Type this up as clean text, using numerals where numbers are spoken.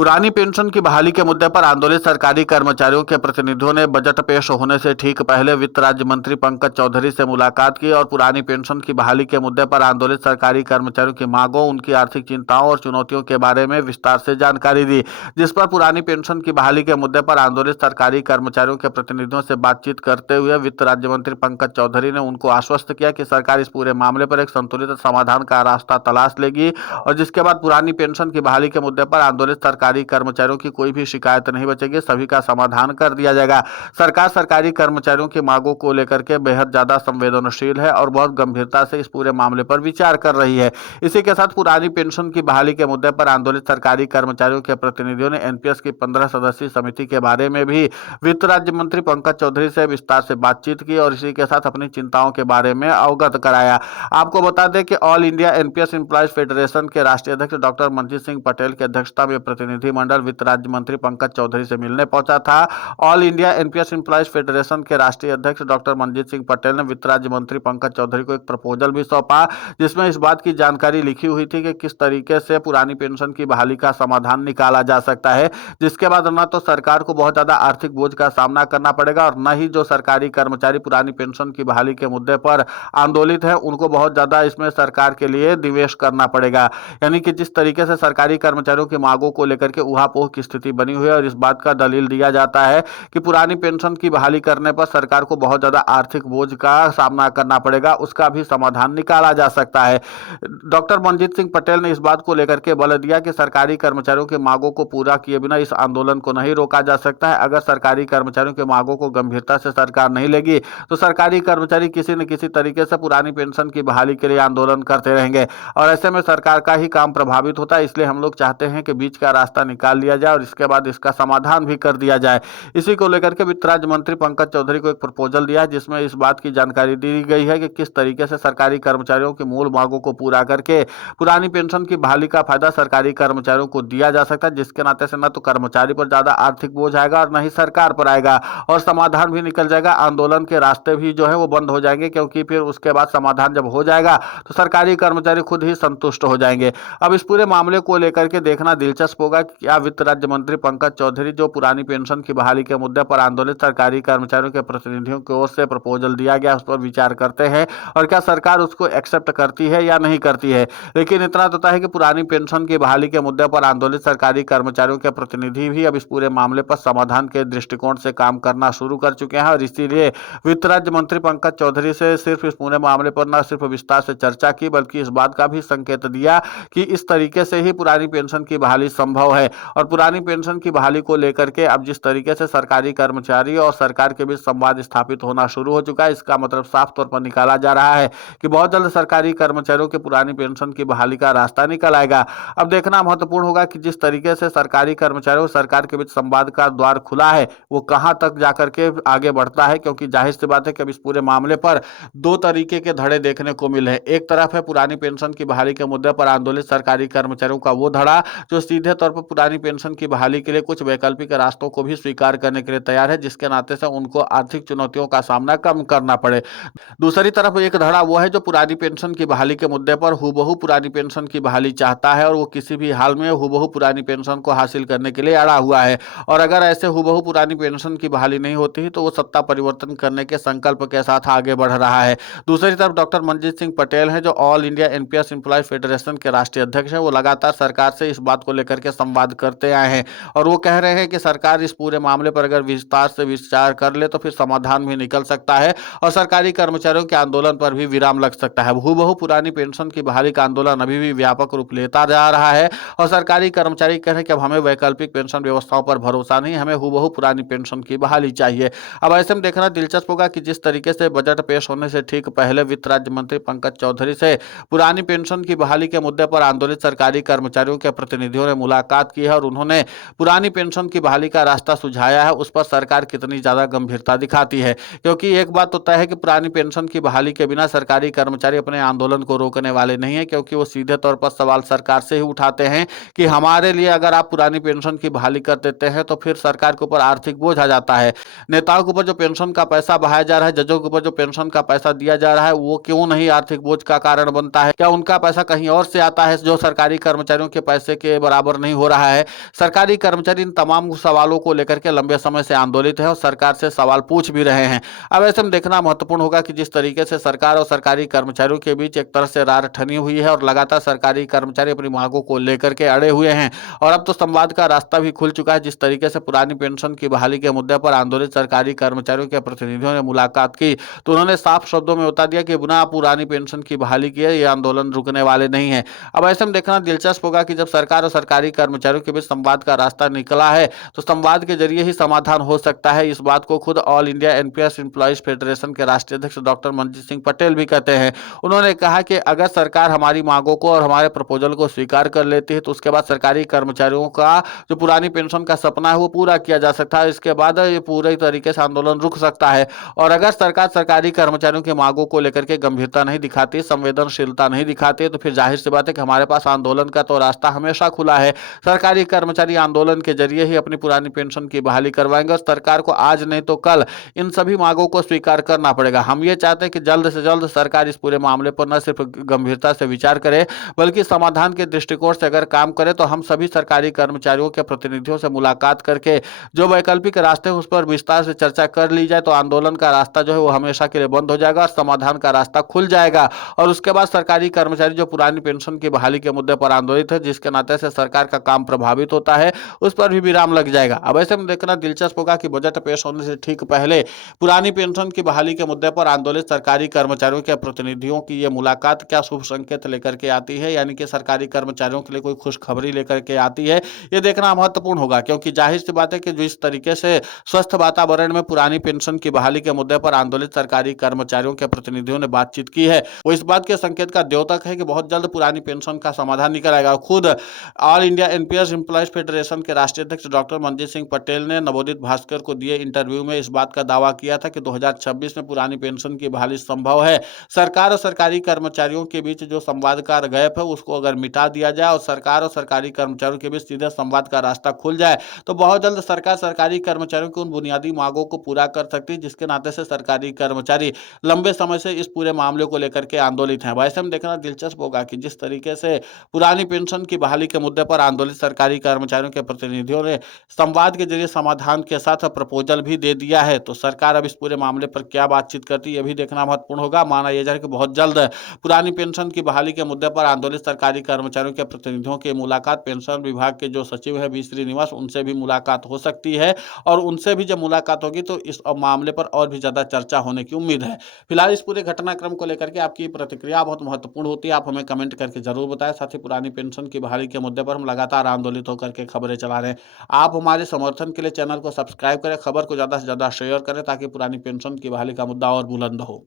पुरानी पेंशन की बहाली के मुद्दे पर आंदोलित सरकारी कर्मचारियों के प्रतिनिधियों ने बजट पेश होने से ठीक पहले वित्त राज्य मंत्री पंकज चौधरी से मुलाकात की और पुरानी पेंशन की बहाली के मुद्दे पर आंदोलित सरकारी कर्मचारियों की मांगों, उनकी आर्थिक चिंताओं और चुनौतियों के बारे में विस्तार से जानकारी दी। जिस पर पुरानी पेंशन की बहाली के मुद्दे पर आंदोलित सरकारी कर्मचारियों के प्रतिनिधियों से बातचीत करते हुए वित्त राज्य मंत्री पंकज चौधरी ने उनको आश्वस्त किया कि सरकार इस पूरे मामले पर एक संतुलित समाधान का रास्ता तलाश लेगी और जिसके बाद पुरानी पेंशन की बहाली के मुद्दे पर आंदोलित सरकारी कर्मचारियों की कोई भी शिकायत नहीं बचेगी, सभी का समाधान कर दिया जाएगा। सरकार सरकारी कर्मचारियों की मांगों को लेकर के बेहद ज्यादा संवेदनशील है और बहुत गंभीरता से इस पूरे मामले पर विचार कर रही है। इसी के साथ पुरानी पेंशन की बहाली के मुद्दे पर आंदोलित सरकारी कर्मचारियों के प्रतिनिधियों ने एनपीएस की 15 सदस्यीय समिति के बारे में भी वित्त राज्य मंत्री पंकज चौधरी से विस्तार से बातचीत की और इसी के साथ अपनी चिंताओं के बारे में अवगत कराया। आपको बता दें कि all India NPS employees federation के राष्ट्रीय अध्यक्ष डॉक्टर मनजीत सिंह पटेल की अध्यक्षता में प्रतिनिधिमंडल वित्त राज्य मंत्री पंकज चौधरी से मिलने पहुंचा था। All India NPS employees federation के राष्ट्रीय अध्यक्ष डॉक्टर मनजीत सिंह पटेल ने वित्त राज्य मंत्री पंकज चौधरी को एक प्रपोजल भी सौंपा, जिसमें इस बात की जानकारी लिखी हुई थी कि किस तरीके से पुरानी पेंशन की बहाली का समाधान निकाला जा सकता है, जिसके बाद न तो सरकार को बहुत ज्यादा आर्थिक बोझ का सामना करना पड़ेगा और न ही जो सरकारी कर्मचारी पुरानी पेंशन की बहाली के मुद्दे पर आंदोलित है उनको बहुत ज्यादा इसमें सरकार के लिए निवेश करना पड़ेगा। यानी कि जिस तरीके से सरकारी कर्मचारियों की मांगों को लेकर के उहापोह की स्थिति बनी हुई है और इस बात का दलील दिया जाता है कि पुरानी पेंशन की बहाली करने पर सरकार को बहुत ज्यादा आर्थिक बोझ का सामना करना पड़ेगा, उसका भी समाधान निकाला जा सकता है। डॉक्टर मनजीत सिंह पटेल ने इस बात को लेकर के बल दिया कि सरकारी कर्मचारियों की मांगों को पूरा किए बिना इस आंदोलन को नहीं रोका जा सकता है। अगर सरकारी कर्मचारियों की मांगों को गंभीरता से सरकार नहीं लेगी तो सरकारी कर्मचारी किसी न किसी तरीके से पुरानी पेंशन की बहाली के लिए आंदोलन करते रहेंगे और ऐसे में सरकार का ही काम प्रभावित होता है। इसलिए हम लोग चाहते हैं कि बीच का रास्ता निकाल लिया जाए और इसके बाद इसका समाधान भी कर दिया जाए। इसी को लेकर के वित्त राज्य मंत्री पंकज चौधरी को एक प्रपोजल दिया जिसमें इस बात की जानकारी दी गई है कि किस तरीके से सरकारी कर्मचारियों की मूल मांगों को पूरा करके पुरानी पेंशन की बहाली का फायदा सरकारी कर्मचारियों को दिया जा सकता है, जिसके नाते से न तो कर्मचारी पर ज्यादा आर्थिक बोझ आएगा और न ही सरकार पर आएगा और समाधान भी निकल जाएगा। आंदोलन के रास्ते भी जो है वो बंद हो जाएंगे क्योंकि फिर उसके बाद समाधान जब हो जाएगा तो सरकारी कर्मचारी खुद ही संतुष्ट हो जाएंगे। अब इस पूरे मामले को लेकर के देखना दिलचस्प होगा कि क्या वित्त राज्य मंत्री पंकज चौधरी जो पुरानी पेंशन की बहाली के मुद्दे पर आंदोलित सरकारी कर्मचारियों के प्रतिनिधियों की ओर से प्रपोजल दिया गया उस पर विचार करते हैं और क्या सरकार उसको एक्सेप्ट करती है या नहीं करती है। लेकिन इतना तो तय है कि पुरानी पेंशन की बहाली के मुद्दे पर आंदोलित सरकारी कर्मचारियों के प्रतिनिधि भी अब इस पूरे मामले पर समाधान के दृष्टिकोण से काम करना शुरू कर चुके हैं और इसीलिए वित्त राज्य मंत्री पंकज चौधरी से सिर्फ इस पूरे मामले पर न सिर्फ विस्तार से चर्चा की बल्कि इस बात का भी संकेत दिया कि इस तरीके से ही पुरानी पेंशन की बहाली संभव है और पुरानी पेंशन की बहाली को लेकर के अब जिस तरीके से सरकारी कर्मचारी और सरकार के बीच संवाद स्थापित होना शुरू हो चुका है, इसका मतलब साफ तौर पर निकाला जा रहा है कि बहुत जल्द सरकारी कर्मचारियों की पुरानी पेंशन की बहाली का रास्ता निकल आएगा। अब देखना महत्वपूर्ण होगा कि जिस तरीके से सरकारी कर्मचारियों और सरकार के बीच संवाद का द्वार खुला है वो कहां तक जाकर के आगे बढ़ता है, क्योंकि जाहिर सी बात है कि अब इस पूरे मामले पर दो तरीके के धड़े देखने को मिले हैं। एक तरफ है पुरानी पेंशन की बहाली के मुद्दे पर आंदोलित सरकारी कर्मचारियों का वो धड़ा जो सीधे तौर पर पुरानी पेंशन की बहाली के लिए कुछ वैकल्पिक रास्तों को भी स्वीकार करने के लिए तैयार है, जिसके नाते से उनको आर्थिक चुनौतियों का सामना कम करना पड़े। दूसरी तरफ एक धड़ा वो है जो पुरानी पेंशन की बहाली के मुद्दे पर हुबहू पुरानी पेंशन की बहाली चाहता है और वो किसी भी हाल में हुबहू पुरानी पेंशन को हासिल करने के लिए अड़ा हुआ है और अगर ऐसे हुबहू पुरानी पेंशन की बहाली नहीं होती तो वो सत्ता परिवर्तन करने के संकल्प के साथ आगे बढ़ रहा है। दूसरी तरफ डॉक्टर मनजीत सिंह पटेल हैं जो all India NPS employ federation के राष्ट्रीय अध्यक्ष हैं, वो लगातार सरकार से इस बात को लेकर के संवाद करते आए हैं और वो कह रहे हैं कि सरकार इस पूरे मामले पर अगर विस्तार से विचार कर ले तो फिर समाधान भी निकल सकता है और सरकारी कर्मचारियों के आंदोलन पर भी विराम लग सकता है। हुबहू पुरानी पेंशन की बहाली का आंदोलन अभी भी व्यापक रूप लेता जा रहा है और सरकारी कर्मचारी कह रहे हैं कि अब हमें वैकल्पिक पेंशन व्यवस्थाओं पर भरोसा नहीं, हमें हुबहू पुरानी पेंशन की बहाली चाहिए। अब ऐसे में देखना दिलचस्प होगा कि जिस तरीके से बजट पेश होने से ठीक पहले वित्त राज्य मंत्री पंकज चौधरी से पुरानी पेंशन की बहाली के मुद्दे पर आंदोलित सरकारी कर्मचारियों के प्रतिनिधियों ने मुलाकात की है और उन्होंने पुरानी पेंशन की बहाली का रास्ता सुझाया है, उस पर सरकार कितनी ज्यादा गंभीरता दिखाती है। क्योंकि एक बात तो तय है कि पुरानी पेंशन की बहाली के बिना सरकारी कर्मचारी अपने आंदोलन को रोकने वाले नहीं है, क्योंकि वो सीधे तौर पर सवाल सरकार से ही उठाते हैं कि हमारे लिए अगर आप पुरानी पेंशन की बहाली कर देते हैं तो फिर सरकार के ऊपर आर्थिक बोझ आ जाता है। नेताओं के ऊपर जो पेंशन का पैसा बहाया जा रहा है, जजों के ऊपर जो पेंशन का पैसा दिया जा रहा है, वो क्यों नहीं आर्थिक बोझ का कारण बनता है? क्या उनका पैसा कहीं और से आता है जो सरकारी कर्मचारियों के पैसे के बराबर नहीं हो रहा है। सरकारी कर्मचारी इन तमाम सवालों को लेकर के लंबे समय से आंदोलित है और सरकार से सवाल पूछ भी रहे हैं। अब ऐसे में देखना महत्वपूर्ण होगा कि जिस तरीके से सरकार और सरकारी कर्मचारियों के बीच एक तरह से रार ठनी हुई है और लगातार सरकारी कर्मचारी अपनी मांगों को लेकर के अड़े हुए हैं और अब तो संवाद का रास्ता भी खुल चुका है। जिस तरीके से पुरानी पेंशन की बहाली के मुद्दे पर आंदोलित सरकारी कर्मचारियों के प्रतिनिधियों ने मुलाकात की तो उन्होंने साफ शब्दों में बता दिया कि बिना पुरानी पेंशन की बहाली किए ये आंदोलन रुकने वाले नहीं है। अब ऐसे में देखना दिलचस्प होगा कि जब सरकार और सरकारी कर्मचारियों के बीच संवाद का रास्ता निकला है तो संवाद के जरिए ही समाधान हो सकता है। इस बात को खुद all India NPS employees federation के राष्ट्रीय अध्यक्ष डॉक्टर मनजीत सिंह पटेल भी कहते हैं। उन्होंने कहा कि अगर सरकार हमारी मांगों को और हमारे प्रपोजल को स्वीकार कर लेती है तो उसके बाद सरकारी कर्मचारियों का जो पुरानी पेंशन का सपना है वो पूरा किया जा सकता है। इसके बाद ये पूरे तरीके से आंदोलन रुक सकता है और अगर सरकार सरकारी कर्मचारियों की मांगों को लेकर के गंभीरता नहीं दिखाती, संवेदनशीलता नहीं दिखाती तो फिर जाहिर सी बात है कि हमारे पास आंदोलन का तो रास्ता हमेशा खुला है। सरकारी कर्मचारी आंदोलन के जरिए ही अपनी पुरानी पेंशन की बहाली करवाएंगे और सरकार को आज नहीं तो कल इन सभी मांगों को स्वीकार करना पड़ेगा। हम ये चाहते हैं कि जल्द से जल्द सरकार इस पूरे मामले पर न सिर्फ गंभीरता से विचार करे बल्कि समाधान के दृष्टिकोण से अगर काम करे तो हम सभी सरकारी कर्मचारियों के प्रतिनिधियों से मुलाकात करके जो वैकल्पिक रास्ते हैं उस पर विस्तार से चर्चा कर ली जाए तो आंदोलन का रास्ता जो है वो हमेशा के लिए बंद हो जाएगा और समाधान का रास्ता खुल जाएगा। और उसके बाद सरकारी कर्मचारी जो पुरानी पेंशन की बहाली के मुद्दे पर आंदोलित है जिसके नाते से सरकार का काम प्रभावित होता है उस पर भी विराम लग जाएगा। अब ऐसे में देखना दिलचस्प होगा कि बजट पेश होने से ठीक पहले पुरानी पेंशन की बहाली के मुद्दे पर आंदोलित सरकारी कर्मचारियों के प्रतिनिधियों की ये मुलाकात क्या शुभ संकेत लेकर के आती है, यानी कि सरकारी कर्मचारियों के लिए कोई खुशखबरी लेकर के आती है, ये देखना महत्वपूर्ण होगा। क्योंकि जाहिर सी बात है कि जिस तरीके से स्वस्थ वातावरण में पुरानी पेंशन की बहाली के मुद्दे पर आंदोलित सरकारी कर्मचारियों के प्रतिनिधियों ने बातचीत की है वो इस बात के संकेत का द्योतक है कि बहुत जल्द पुरानी पेंशन का समाधान निकल आएगा। खुद all India NPS employees federation के राष्ट्रीय अध्यक्ष डॉक्टर मनजीत सिंह पटेल ने नवोदित भास्कर को दिए इंटरव्यू में इस बात का दावा किया था कि 2026 में पुरानी पेंशन की बहाली संभव है। सरकार और सरकारी कर्मचारियों के बीच जो संवाद का गैप है उसको अगर मिटा दिया जाए और सरकार और सरकारी कर्मचारियों के बीच सीधे संवाद का रास्ता खुल जाए तो बहुत जल्द सरकार सरकारी कर्मचारियों की उन बुनियादी मांगों को पूरा कर सकती है जिसके नाते से सरकारी कर्मचारी लंबे समय से इस पूरे मामले को लेकर के आंदोलित हैं। वैसे में देखना दिलचस्प होगा कि जिस तरीके से पुरानी पेंशन की बहाली के मुद्दे पर आंदोलित सरकारी कर्मचारियों के प्रतिनिधियों ने संवाद के जरिए समाधान के साथ प्रपोजल भी दे दिया है तो सरकार अब इस पूरे मामले पर क्या बातचीत करती है ये भी देखना महत्वपूर्ण होगा। माना यह जाए कि बहुत जल्द पुरानी पेंशन की बहाली के मुद्दे पर आंदोलित सरकारी कर्मचारियों के प्रतिनिधियों की मुलाकात पेंशन विभाग के जो सचिव है वी श्रीनिवास उनसे भी मुलाकात हो सकती है और उनसे भी जब मुलाकात होगी तो इस मामले पर और भी ज्यादा चर्चा होने की उम्मीद है। फिलहाल इस पूरे घटनाक्रम को लेकर के आपकी प्रतिक्रिया बहुत महत्वपूर्ण होती है, आप हमें कमेंट करके जरूर बताएं। साथ ही पुरानी पेंशन की बहाली के मुद्दे पर हम लगातार आंदोलित होकर के खबरें चला रहे हैं। आप हमारे समर्थन के लिए चैनल को सब्सक्राइब करें, खबर को ज्यादा से ज्यादा शेयर करें ताकि पुरानी पेंशन की बहाली का मुद्दा और बुलंद हो।